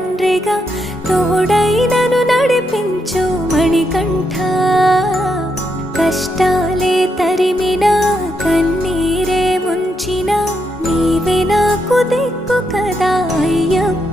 తండ్రిగా తోడై నన్ను నడిపించు మణికంఠ. కష్టాలే తరిమినా కన్నీరే ముంచిన నీవే నాకు దిక్కు కదా అయ్యప్ప.